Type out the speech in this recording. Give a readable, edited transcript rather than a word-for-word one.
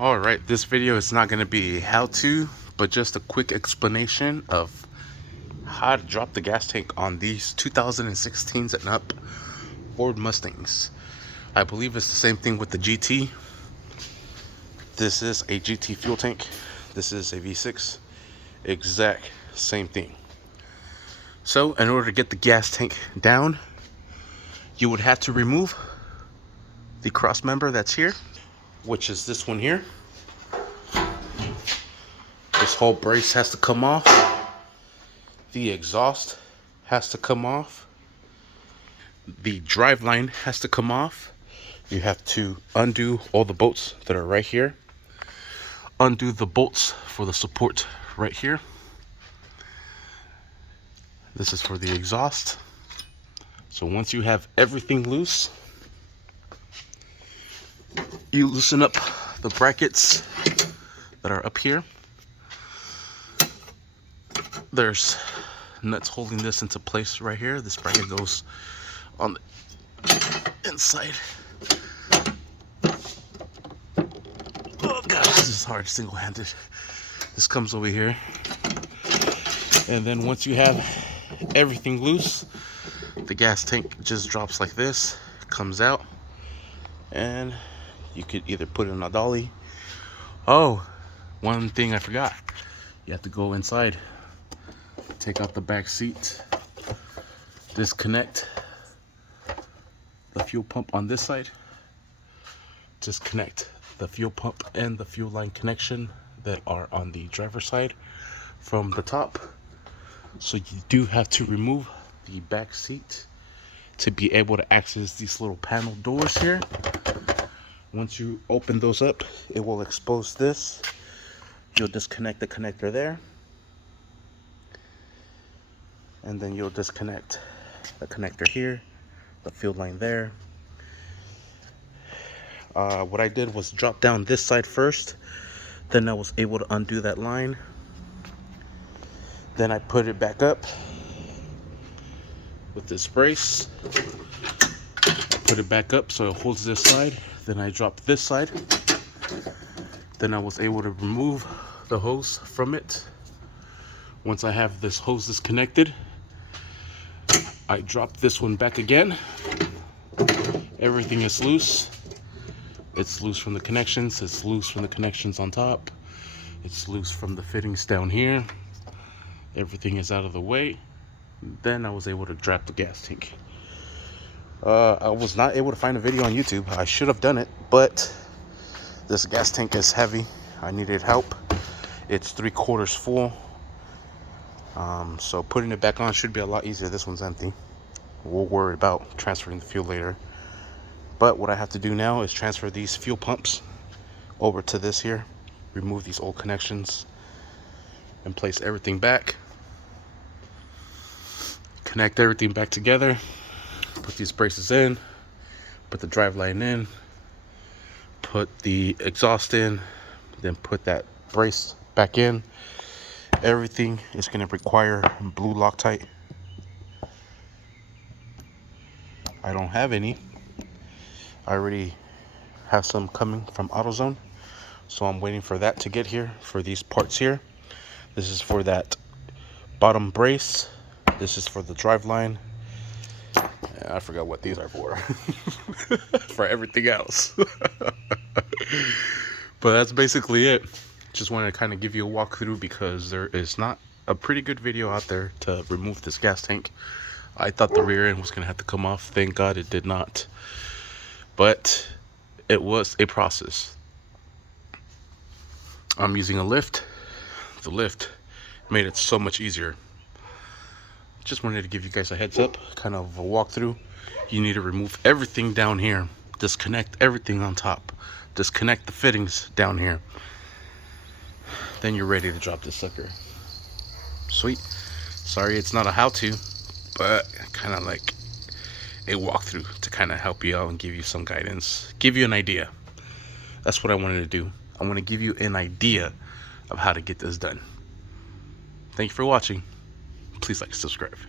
Alright, this video is not going to be how-to, but just a quick explanation of how to drop the gas tank on these 2016s and up Ford Mustangs. I believe it's the same thing with the GT. This is a GT fuel tank. This is a V6. Exact same thing. So, in order to get the gas tank down, you would have to remove the cross member that's here, which is this one here. This whole brace has to come off. The exhaust has to come off. The drive line has to come off. You have to undo all the bolts that are right here. Undo the bolts for the support right here. This is for the exhaust. So once you have everything loose, you loosen up the brackets that are up here. There's nuts holding this into place right here. This bracket goes on the inside. Oh gosh, this is hard single-handed. This comes over here. And then once you have everything loose, the gas tank just drops like this, comes out, and you could either put it in a dolly. Oh, one thing I forgot. You have to go inside, take out the back seat, disconnect the fuel pump on this side, disconnect the fuel pump and the fuel line connection that are on the driver's side from the top. So you do have to remove the back seat to be able to access these little panel doors here. Once you open those up, it will expose this. You'll disconnect the connector there, and then you'll disconnect the connector here, the fuel line there. What I did was drop down this side first, then I was able to undo that line. Then I put it back up with this brace. Put it back up so it holds this side. Then I dropped this side. Then I was able to remove the hose from it. Once I have this hose disconnected, I drop this one back again. Everything is loose. It's loose from the connections. It's loose from the connections on top. It's loose from the fittings down here. Everything is out of the way. Then I was able to drop the gas tank. I was not able to find a video on YouTube. I should have done it, but this gas tank is heavy. I needed help. It's 3/4 full. So putting it back on should be a lot easier. This one's empty. We'll worry about transferring the fuel later. But what I have to do now is transfer these fuel pumps over to this here. Remove these old connections and place everything back. Connect everything back together. Put these braces in. Put the drive line in. Put the exhaust in. Then put that brace back in. Everything is going to require blue Loctite. I don't have any. I already have some coming from AutoZone, so I'm waiting for that to get here for these parts here. This is for that bottom brace. This is for the drive line. I forgot what these are for. For everything else. But that's basically it. Just wanted to kind of give you a walkthrough because there is not a pretty good video out there to remove this gas tank. I thought the rear end was going to have to come off. Thank God it did not. But it was a process. I'm using a lift. The lift made it so much easier. Just wanted to give you guys a heads up, kind of a walkthrough. You need to remove everything down here. Disconnect everything on top. Disconnect the fittings down here. Then you're ready to drop this sucker. Sweet. Sorry it's not a how-to, but kind of like a walkthrough to kind of help you out and give you some guidance, give you an idea. That's what I wanted to do. I want to give you an idea of how to get this done. Thank you for watching. Please like and subscribe.